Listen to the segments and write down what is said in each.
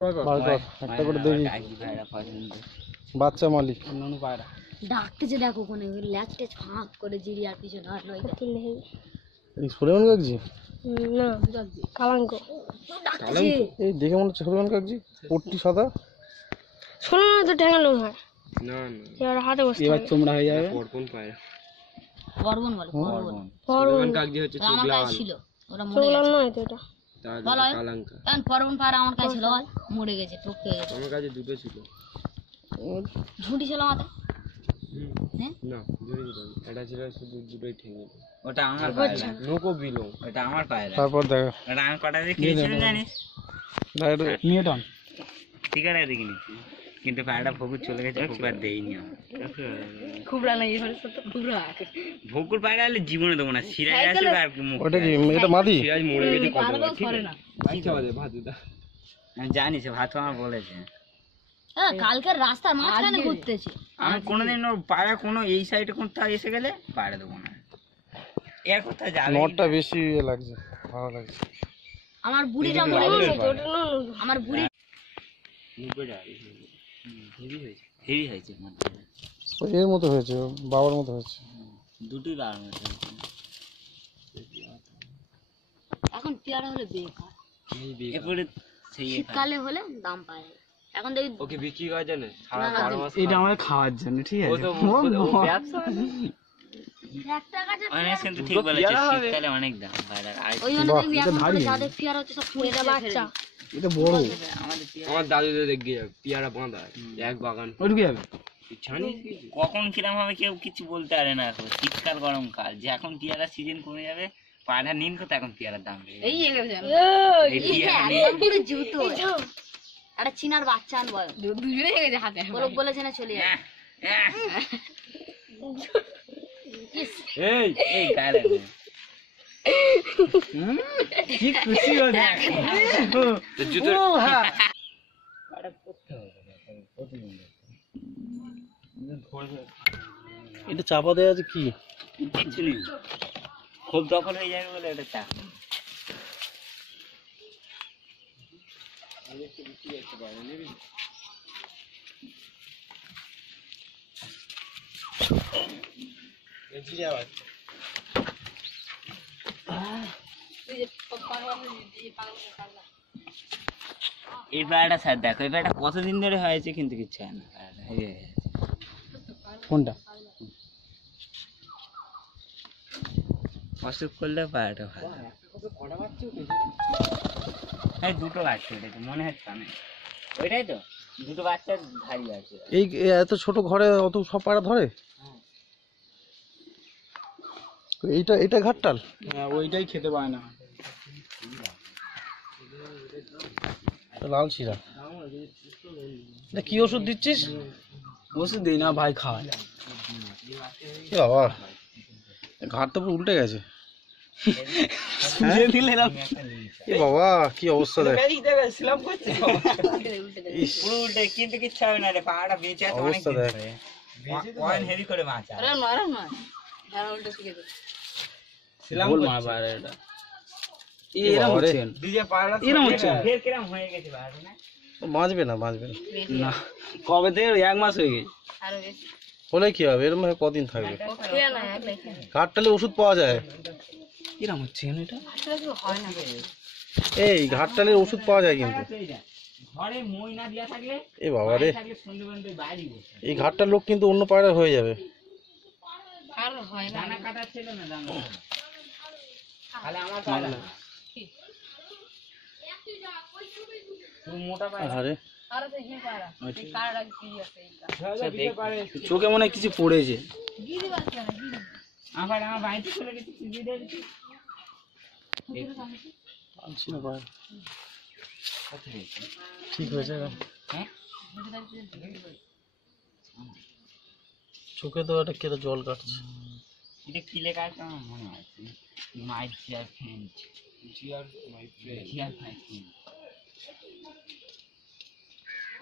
একটা করে দেখি বাচ্চা মালিক ডাকতেছে দেখো ওখানে ল্যাচ টেচ ফাঁক করে জিরি আর পিছনে হাঁটলো এই সুলেমান কাকজি না কালাঙ্ক এই দেখে মনে হচ্ছে সুলেমান কাকজি পট্টি সাদা সুলেমান তো ঠ্যাঙালো হয় না না এবার হাতে বসে এবার তোমরা হয়ে যাবে পরপন পায় বর্বন বলে সুলেমান কাকজি হচ্ছে আমার চুগলাল কাছে ছিল ওরা মরে গেছে নয় তো এটা তাহলে কালাঙ্কা কারণ পরবন পাড়া আমার কাছে ছিল বল মরে গেছে টপকে গেছে আমার কাছে দুটো ছিল ঝুঁটি ছিল আমাদের না জুড়ে ছিল এটা ছিল শুধু দুটোই ঠেঙে ওটা আমার পায়রা লোকো বিলো ওটা আমার পায়রা তারপর দেখো ওটা আমি কটা দিয়ে খেয়েছিলাম জানিস নিয়ে টান ঠিক আছে দেখে নিচ্ছি কিন্তু পায়রাটা ভকুর চলে গেছে ভকুর আর দেয়নি আমার খুবরা নাই এখানে তো খুবরা ভকুর পায়রা হলে জীবনে দেবো না সিরাজ আছে আর মুখ ওটা কি এটা মাদি সিরাজ মরে গেছে কতবার ঠিক করে আছে না কি খাওয়া যায় ভাতুদা আমি জানি সে ভাত আমার বলেছে হ্যাঁ কালকের রাস্তার মাঝখানে ঘুরতেছে আমি কোনোদিন ওর পায়রা কোনো এই সাইডে কোথাও এসে গেলে পায়রা দেবো না এর কোথায় যাবে নটটা বেশি লাগছে ভালো লাগছে আমার বুড়িটা মরে গেছে আমার বুড়ি হেভি হয়েছে ওই এর মতো হয়েছে বাবার মতো হয়েছে দুটোই বাড়ানো হয়েছে এখন পেয়ারা হলে বেকার এরপরে সেই শীতকালে হলে দাম পায় এখন দেখি ওকে বিক্রি করা জানে সারা 12 মাস এটা আমাদের খাওয়ার জন্য ঠিক ও আছে তো ব্যবসা একটা গাছে অনেক কিন্তু ঠিক বলেছে শীতকালে অনেক দাম পায়রার আর ওই জন্য দেখবি এখন করে যাদের পেয়ারা হচ্ছে সব ফুলে বাচ্চা এটা বড় আমাদের আমার দাদুদের দেখে যাবে পিয়ারা বাঁধা এক বাগান ওইটুকু যাবে জানিস কখন কিরম হবে কেউ কিছু বলতে পারে না এখন শীতকাল গরমকাল যে এখন পেয়ারা সিজন কমে যাবে পায়রা নিন কত এখন পেয়ারার দাম বেড়ে যাবে। এই পেয়ারা নিন। পুরো জুতো একটা চিনার বাচ্চা আনবো দুজনে হয়ে গেছে হাতে বলক বলেছে না চলে যাবে এই এই গালে কি খুশি হয়ে তো জুতো এটা চাপা দেওয়া আছে কি কিচ্ছু নেই খুব দখল হয়ে যাবে বলে এটা চাপ এই পায়রাটা স্যার দেখো এই পায়রাটা কতদিন ধরে হয়েছে কিন্তু কিচ্ছু হয় না পায়রাটা হেভি হয়ে গেছে। কোনটা অসুখ করলে পায়রাটা ভালো হ্যাঁ দুটো বাচ্চা ওটাকে মনে হচ্ছে না ওইটাই তো দুটো বাচ্চা ধারি আছে এই এত ছোট ঘরে অত সব পায়রা ধরে এইটা এটা ঘাটটাল হ্যাঁ ওইটাই খেতে পায় না লাল শিরা এটা কি ওষুধ দিচ্ছিস ওষুধ দিই না ভাই খাওয়ায় এ বাবা ঘাট তো পুরো উল্টে গেছে এ বাবা কি অবস্থা দেখ ইস, পুরো উল্টে কিন্তু কিচ্ছু হবে না রে পাহাড়টা বেঁচে আছে অনেক অবস্থা দিন দেখ। ধরে ওয়ান হেভি করে মাছ আছে ভুল মার পায়রা এটা এ বাবা রে, ডিজে পায়রা এরকম হচ্ছে ফের কিরম হয়ে গেছে পাহাড়টা না বাঁচবে না বাঁচবে না না কবে থেকে 1 মাস হয়ে গেছে হলে কি হবে এরকম ভাবে কদিন থাকবে ঘাটটালে ওষুধ পাওয়া যায় এরকম হচ্ছে কেন এটা এই ঘাটটালে ওষুধ পাওয়া যায় কিন্তু ঘরে মই না দিয়া থাকলে এ বাবা রে, থাকলে সন্ধ্যে পর্যন্ত বাইরে বসে এই ঘাটটার লোক কিন্তু অন্য পায়রা হয়ে যাবে দানা কাটা ছিল না দানা তাহলে আমার পায়রা তুই মোটা পায়রা আরে চোখে মনে হয় কিছু পড়েছে আমার বাড়িতে চলে গেছে দিয়ে দিয়েছি আনছি না পায়রা ঠিক হয়েছে এখন। হ্যাঁ চোখে তো একটা কেটে জল কাটছে এটা কি লেখা আছে আমার মনে হয় my dear friend dear my friend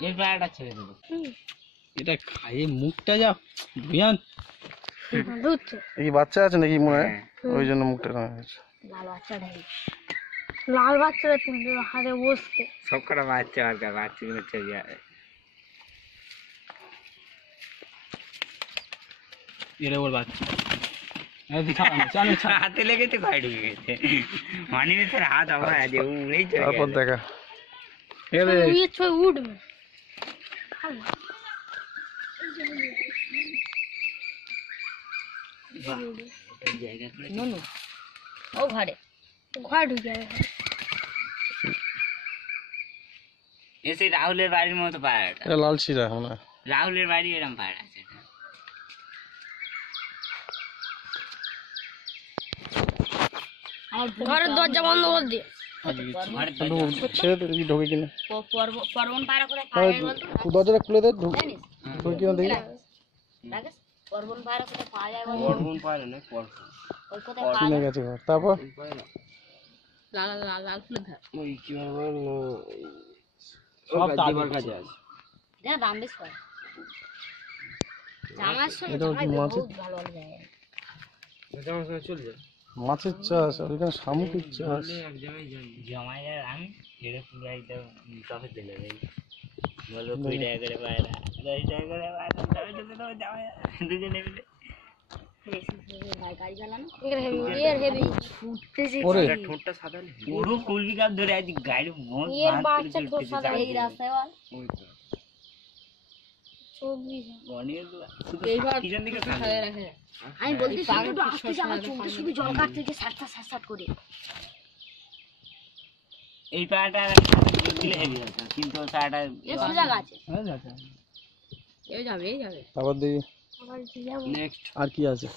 এর পায়রাটা ছেড়ে দেবো এটা খাইয়ে মুখটা যা ভুয়ান এই বাচ্চা আছে নাকি মনে হয় ওই জন্য মুখটা কানা হয়েছে ভালো বাচ্চাটাই লাল বাচ্চারা তুলবে হাতে বসতে। সব কটা বাচ্চা আর বাচ্চাগুলো চলে যাবে। এরে ওর বাচ্চা ছাড় হাতে লেগেছে ঘরে ঢুকে গেছে। মানিয়ে তোর হাত আবার আছে উড়েই চলে তারপর গেছে। দেখা উঠবে বাহ, এই জায়গা করে ও ঘরে ঘরে ঢুকে যাবে। এসে রাহুলের বাড়ির মতো পায়রাটা, এটা লাল শিরা মনে হয়। রাহুলের বাড়ি এরকম পায়রা আছে এটা। ঘরের দরজা বন্ধ করে দিয়ে ঘরের একটু দরজা। ছেড়ে দে, দেখি ঢোকে কিনা। পর্বন পায়রা কোথায় পাওয়া যায় বলতো? দরজাটা খুলে দে, জানিস? ঢোকে কিনা দেখি। রাকেশ, পর্বন পায়রা কোথায় পাওয়া যায় বলতো? পরবন পায়রা না পরবন ওই কোথায় পাওয়া কিনে যায়? গেছে ঘর। তারপর লাল লাল লাল ফুলের ধার। ওই কি বলবো সব তার দিবার কাছে আছে। জানা দাম বেশ করে। জামার সঙ্গে এটা জামাই মাছের- বহুত ভালো ভালো জায়গা। এটা আমার সঙ্গে চলে যায় মাছের চাষ, আর এখানে শামুকের চাষ। এক জায়গায় যাই জমায় আমি ছেড়ে পুরো একদম তবে দিলে দেয় বলবো 20 টাকা করে পায়রা 10 টাকা করে পায়রা তবে দিলে তো জমায় দুজনে মিলে। ভাই গাড়ি চালানো এর হেভি ছুটতেছে ওরে ঠোঁটটা সাদা নেই পুরো কুলবি কাপ ধরে আজ গাড়ি মন এর বাচ্চা ঠোঁট সাদা এই রাস্তায় বল ওই তো 24 বনিয়ে তো শুধু এইবার পিছন দিকে খালে রাখে। আমি বলতে শুধু আসতে আমার চোখে শুধু জল কাটতে যে সাট করে এই পায়রাটা দিলে হেভি হতো কিন্তু ওই পায়রাটা এর সোজা গাছে হয়ে যাচ্ছে এই যাবে তারপর দেখি আবার যাব নেক্সট আর কি আছে।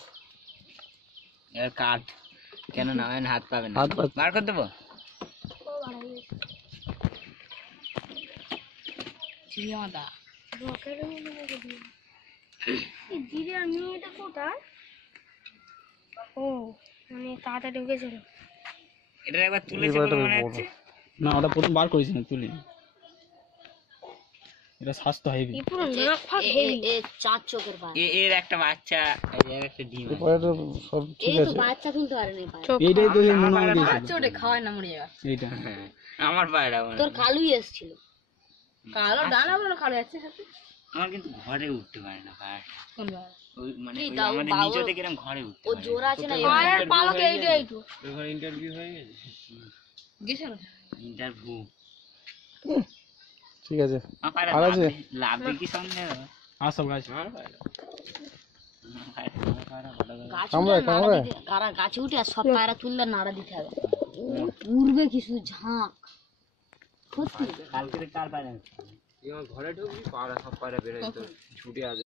এর কাঠ কেন নামেন হাত পাবে না হাত পা- বার করে দেবো চিড়িয়ামাদা এই দিদির মেয়েটা কোথায়? ও মানে তাড়াতাড়ি ঢুকেছিল। এটা একবার তুলেছে এবার বলে এটা মনে বড়। হচ্ছে না ওটা প্রথম বার করেছি না তুলি এটা স্বাস্থ্য হেভি এই পুরো নাক ফাক হেভি এ চার চোখের পায়। এর একটা বাচ্চা এর একটা ডিম এই আছে। পায়রাটা সব ঠিক এই তো আছে। বাচ্চা তুলতে পারে না পায়। এইটাই তো মনে হয় দিয়েছিল। ওটা খাওয়ায় না মরে যাবে। এইটা হ্যাঁ, আমার পায়রা মনে তোর হয়। কালুই এসেছিল। কালো ডানা বলে কালো যাচ্ছে সাথে। আমার কিন্তু ঘরে উঠতে পারে না পায়রাটা কোন বাবা? ওই মানে এই ওই দাও, আমাদের বাবা। নিচে থেকে এরকম ঘরে উঠতে ও পারে জোর না। আছে না পায়ের পালকে এইটা এইটু। এবার ইন্টারভিউ হয়ে গেছে গেছে না? ইন্টারভিউ ঠিক আছে। আমার পায়রা আর আছে? লাভ দেখি সন্দেহ আর সব গাছ আমার পায়রা ভালো করে। গাছ কামড়ায়, উঠে নাড়া কামড়ায়? দিতে গাছে উঠে আর সব পায়রা তুললে নাড়া দিতে হবে। উড়বে কিছু ঝাঁক। সত্যি কালকে কার পায়রা তুই আমার ঘরে ঢুকবি পায়রা সব পায়রা বের হয়ে তো ছুটে আসবে